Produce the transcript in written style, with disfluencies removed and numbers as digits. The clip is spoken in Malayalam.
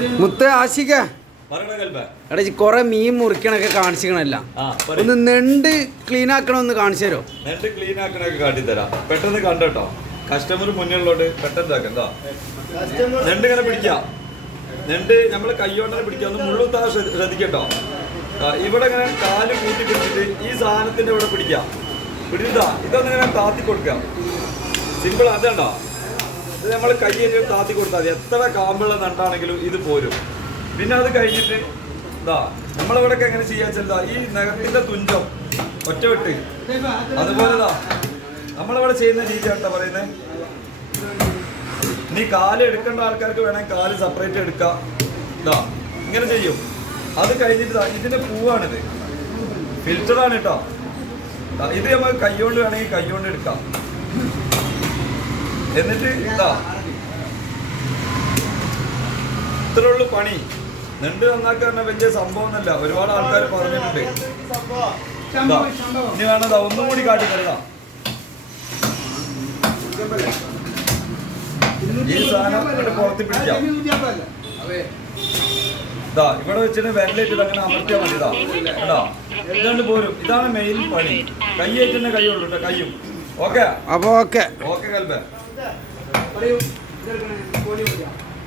മുത്ത ആശിക എടാ കൊറേ മീൻ മുറിക്കണൊക്കെ കാണിച്ചിക്കണല്ല ഒന്ന് നെണ്ട് ക്ലീൻ ആക്കണമെന്ന് കാണിച്ചു തരോ? നെണ്ട് ക്ലീൻ ആക്കണൊക്കെ കാട്ടിത്തരാം. പെട്ടെന്ന് കണ്ടോ, കസ്റ്റമർ മുന്നിലുള്ളോട്ട് പെട്ടെന്ന് ഇതാക്കണ്ടോ. നെണ്ട് ഇങ്ങനെ പിടിക്കാം. നെണ്ട് നമ്മള് കൈയോണ്ടനെ പിടിക്കാം. ഒന്ന് മുള്ളുത്താ ശ്രദ്ധിക്കട്ടോ. ഇവിടെ ഇങ്ങനെ കാല് കൂട്ടി പിടിച്ചിട്ട് ഈ സാധനത്തിന്റെ ഇവിടെ പിടിക്കാം. പിടിച്ചിട്ടാ ഇതൊന്ന് ഇങ്ങനെ താത്തി കൊടുക്കാം. സിമ്പിൾ. അതുണ്ടോ, ഇത് നമ്മൾ കൈ താത്തി കൊടുത്താൽ മതി. എത്ര കാമ്പുള്ള നണ്ടാണെങ്കിലും ഇത് പോരും. പിന്നെ അത് കഴിഞ്ഞിട്ട് ഇതാ നമ്മളിവിടെയൊക്കെ എങ്ങനെ ചെയ്യാ വെച്ചാൽ ഈ നഖത്തിന്റെ തുഞ്ചം ഒറ്റവിട്ട് അതുപോലെ നമ്മളിവിടെ ചെയ്യുന്ന രീതി ആട്ടോ പറയുന്നത്. നീ കാല് എടുക്കേണ്ട ആൾക്കാർക്ക് വേണമെങ്കിൽ കാല് സെപ്പറേറ്റ് എടുക്കാം. ഇതാ ഇങ്ങനെ ചെയ്യും. അത് കഴിഞ്ഞിട്ട് ഇതിന്റെ പൂവാണിത്, ഫിൽറ്ററാണ് കേട്ടോ. ഇത് നമുക്ക് കൈകൊണ്ട് വേണമെങ്കിൽ കൈകൊണ്ട് എടുക്കാം. എന്നിട്ട് ഇതാ ഇത്രേ ഉള്ളൂ പണി. നെണ്ട് നന്നാക്കാൻ വലിയ സംഭവം ഒന്നല്ല. ഒരുപാട് ആൾക്കാർ പറഞ്ഞിട്ടുണ്ട്. ഇനി വേണതാ ഒന്നും കൂടി കാട്ടി തരുതാ. ഈ സാധനം പുറത്ത് പിടിക്കാം. ഇതാ ഇവിടെ വെച്ചിട്ട് വെരലേറ്റ് അങ്ങനെ അമർത്തിയാൽ മതി. ഇതാ ഇതാണ്ട് പോരും. ഇതാണ് മെയിൻ പണി. കൈ ഏറ്റുന്ന കൈ ഉള്ളൂ കേട്ടോ, കയ്യും. ഓക്കെ, അപ്പൊ ഓക്കെ ഓക്കെ കൽബേ.